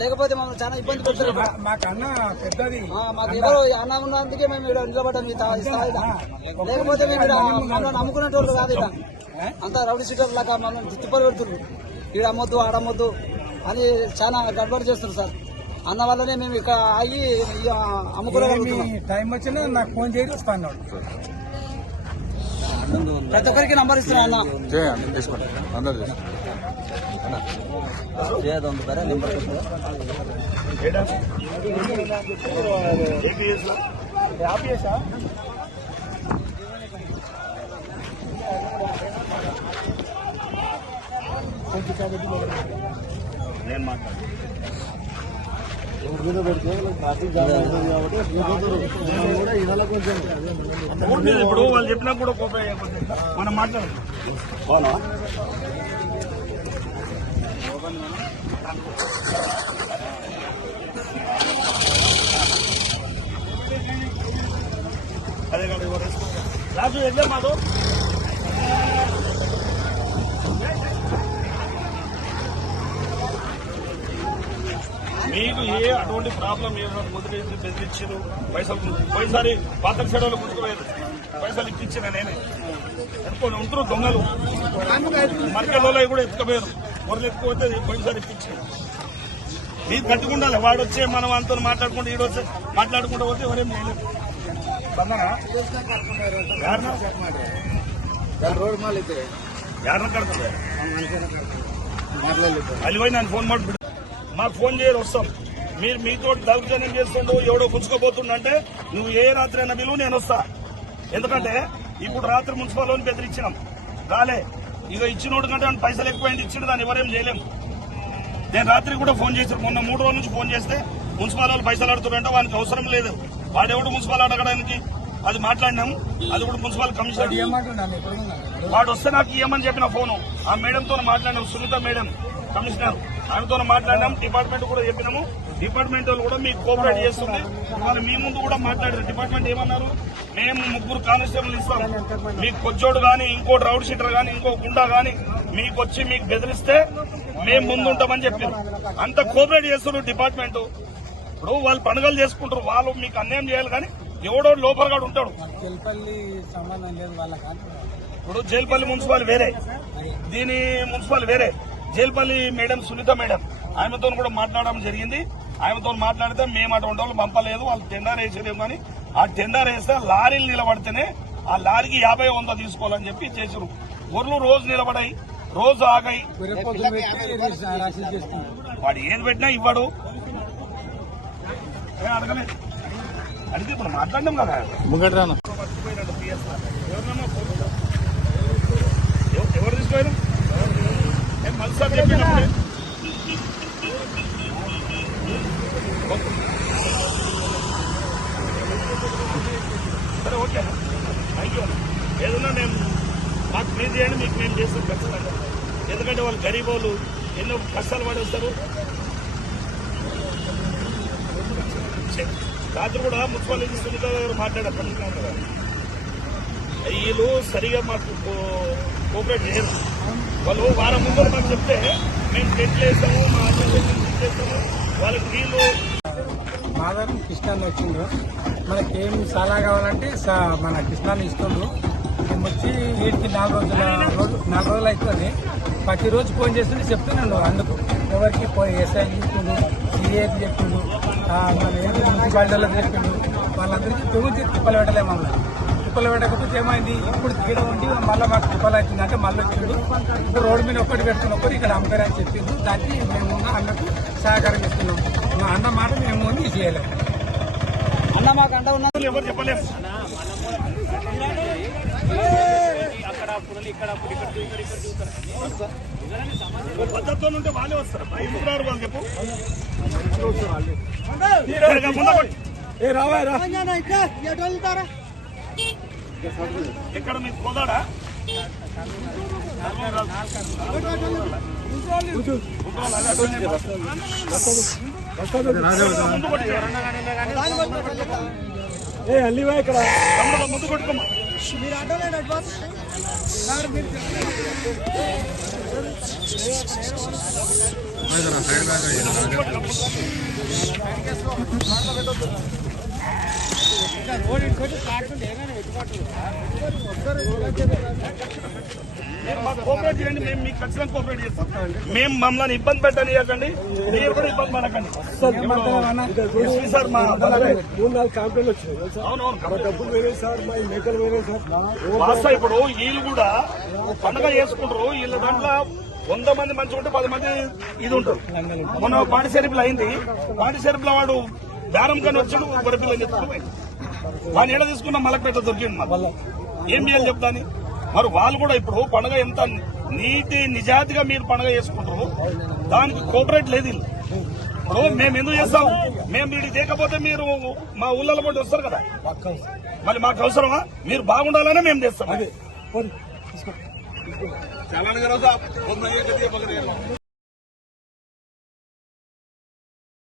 లేకపోతే మమ్మల్ని చాలా ఇబ్బంది పెడతారు. మాకు ఎవరు అన్న ఉన్నందుకే మేము ఇక్కడ నిలబడ్డాం ఈ స్థాయిలో. లేకపోతే మేము ఇక్కడ మమ్మల్ని నమ్ముకునేటోళ్ళు కాదు. ఇక్కడ అంతా రౌడీ సీటర్ లాగా మమ్మల్ని తిప్పలు పెడుతున్నారు. ఇక్కడ అమ్మొద్దు ఆడమ్మొద్దు అని చాలా గడబడి చేస్తున్నారు సార్. అన్న వల్లనే మేము ఇక్కడ ఆగి అమ్ముకోగలుగుతున్నాం. టైం వచ్చినా నాకు ఫోన్ చేసి వస్తాను. ప్రతి ఒక్కరికి నంబర్ ఇస్తున్నా అన్న. నేను మాట్లాడు ఇప్పుడు వాళ్ళు చెప్పినా కూడా మనం మాట్లాడదు. అదే కాదు రాజు ఎగ్జామ్ మాకు మీకు ఏ అటువంటి ప్రాబ్లం ఏమైనా మొదటి బెదిరించారు. పైసలు పోయినసారి పాత చెడలు గుర్తుకోలేదు. పైసలు ఇప్పించిన నేనే అనుకోని ఉంటారు దొంగలు. మార్కెట్లో కూడా ఎత్తుకపోయారు. మొదలు ఎత్తుకోతే పోయినసారి ఇప్పించారు. మీరు కట్టుకుండాలి. వాడు వచ్చే మనం అంతా మాట్లాడుకుంటే ఈడు వచ్చే మాట్లాడుకుంటూ పోతే ఎవరేం చేయలేదు. యారన కడుతుంది అది పోయి నన్ను ఫోన్ మాట మాకు ఫోన్ చేయరు వస్తాం. మీరు మీతో దౌర్జన్యం చేస్తుండో ఎవడో పుచ్చుకోబోతుండంటే నువ్వు ఏ రాత్రి అయినా విలువ నేను వస్తా. ఎందుకంటే ఇప్పుడు రాత్రి మున్సిపాల్లోని బెదిరించినాం రాలే. ఇక ఇచ్చినోడు కంటే పైసలు ఎక్కువైంది ఇచ్చిండు. దాన్ని ఎవరేం చేయలేం. నేను రాత్రి కూడా ఫోన్ చేశారు. మొన్న 3 రోజుల నుంచి ఫోన్ చేస్తే మున్సిపాల్ వాళ్ళు పైసలు అడుగుతారంటే వానికి అవసరం లేదు. వాడెవడు మున్సిపాల్ అడగడానికి అది మాట్లాడినాము. అది కూడా మున్సిపల్ కమిషనర్ వాడు వస్తే నాకు ఇవ్వమని చెప్పిన ఫోను ఆ మేడంతో మాట్లాడినాం. సునీత మేడం కమిషనర్ ఆమెతో మాట్లాడినాం. డిపార్ట్మెంట్ కూడా చెప్పినాము. డిపార్ట్మెంట్ వాళ్ళు కూడా మీకు కోఆపరేట్ చేస్తుంది. వాళ్ళు మీ ముందు కూడా మాట్లాడారు. డిపార్ట్మెంట్ ఏమన్నారు, మేము 3 కానిస్టేబుల్ ఇస్తాం. మీకు కొచ్చోడు గానీ ఇంకోటి రౌడ్ షీటర్ గానీ ఇంకో గుండా గానీ మీకు వచ్చి మీకు బెదిరిస్తే మేము ముందుంటామని చెప్పారు. అంత కోఆపరేట్ చేస్తున్నారు డిపార్ట్మెంట్. ఇప్పుడు వాళ్ళు పండుగలు చేసుకుంటారు. వాళ్ళు మీకు అన్యాయం చేయాలి కానీ ఎవడో లోపలగాడు ఉంటాడు. ఇప్పుడు జైల్పల్లి మున్సిపల్ వేరే, దీని మున్సిపల్ వేరే. జైల్పల్లి మేడం సునీత మేడం ఆమెతో కూడా మాట్లాడడం జరిగింది. ఆమెతో మాట్లాడితే మేము అటువంటి వాళ్ళు పంపలేదు. వాళ్ళు టెండర్ వేసేదేమో కానీ ఆ టెండర్ వేస్తే లారీలు నిలబడితేనే ఆ లారీకి 50-100 తీసుకోవాలని చెప్పి చేసారు. ఊర్లు రోజు నిలబడాయి, రోజు ఆగాయి. వాడు ఏది పెట్టినా ఇవ్వడు. అడగలేదు అడిగితే ఇప్పుడు మాట్లాడినాం కదా. ఎవరు తీసుకోవాలి మళ్ళీ సార్ చెప్పినప్పుడు సరే ఓకే థ్యాంక్ యూ. ఏదన్నా మేము మాకు మీరు చేయండి, మీకు మేము చేస్తాం ఖచ్చితంగా. ఎందుకంటే వాళ్ళు గరీబ్ వాళ్ళు ఎన్నో కష్టాలు పడేస్తారు. రాత్రి కూడా మున్సిపల్ సునీత గారు మాట్లాడారు. వీళ్ళు సరిగా మాకు కోఆపరేట్ చేయరు. వాళ్ళు వారం ముందు మాకు చెప్తే మేము టెంట్లు వేస్తాము, మా అడ్మినిస్ట్రేషన్ చేస్తాము. వాళ్ళకి వీళ్ళు మాధవ్ కృష్ణాన్ని వచ్చిండ్రు. మనకేం సలహా కావాలంటే మన కృష్ణాన్ని ఇస్తుండ్రు. మేము వచ్చి వీటికి 4 రోజులు అవుతుంది. ప్రతిరోజు ఫోన్ చేస్తుంటే చెప్తున్నాను. అందుకు ఎవరికి ఎస్ఐ చెప్పిండు, సిఐకి చెప్పిండు, మన మున్సిపాలిటీలకు చెప్పిండు. వాళ్ళందరికీ తొమ్మిది తిప్పలు పెట్టలేము. మమ్మల్ని తిప్పలు పెట్టకపోతే ఏమైంది, ఇప్పుడు గీడ ఉండి మళ్ళీ మాకు తిప్పలు అవుతుందంటే మళ్ళీ వచ్చిండు. ఇప్పుడు రోడ్డు మీద ఒక్కటి పెట్టుకున్నప్పుడు ఇక్కడ అమ్మగారని చెప్పిండు. దానికి మేము అన్నకు సహకారం చేస్తున్నాం. మా అన్న మాట మేము ముందు చేయలేము. అన్న మాకు అండ ఉన్నది ఎవరు చెప్పలేము. పద్ధతితో ఉంటే వాళ్ళే వస్తారు. ఎందుకు రారు వాళ్ళు చెప్పు. ఎక్కడ మీకు పోదాడా అల్లివా ఇక్కడ ముందు కొట్టుకోమ్మా. మీరు ఆటోలేడు అడ్వాన్స్ మీరు మాకు కోఆపరేట్ చేయండి, మేము మీకు ఖచ్చితంగా కోఆపరేట్ చేస్తాం. మేము మమ్మల్ని ఇబ్బంది పెట్టనియకండి, మీరు కూడా ఇబ్బంది పడకండి. ఎస్పీ సార్ మా 3-4 కంప్లైంట్లు వచ్చినాయి తెలుసా? అవునవును మా డబ్బులు వేరే సార్, మా ఈ మేకలు వేరే సార్. వాస్తవ ఇప్పుడు వీళ్ళు కూడా పండుగ చేసుకుంటారు. వీళ్ళ దాంట్లో 100 మంది మంచిగా ఉంటే 10 మంది ఇది ఉంటారు. మొన్న పాటి సెరిపులు అయింది. పాటి సెరిపుల వాడు బేరం కానీ వచ్చాడు, గొడపిల్లని చెప్తాడు. వాడిని ఏడ తీసుకున్నా మలకపేట దొరికింది. మాకు ఏం చేయాలి చెప్తాని. మరి వాళ్ళు కూడా ఇప్పుడు పండుగ ఎంత నీతి నిజాతిగా మీరు పండుగ చేసుకుంటారు, దానికి కోఆపరేట్ లేదు వీళ్ళు. ఇప్పుడు మేము ఎందుకు చేస్తాం? మేము వీడికి లేకపోతే మీరు మా ఊళ్ళలో పోటీ వస్తారు కదా, మళ్ళీ మాకు అవసరమా? మీరు బాగుండాలనే మేము చేస్తాం.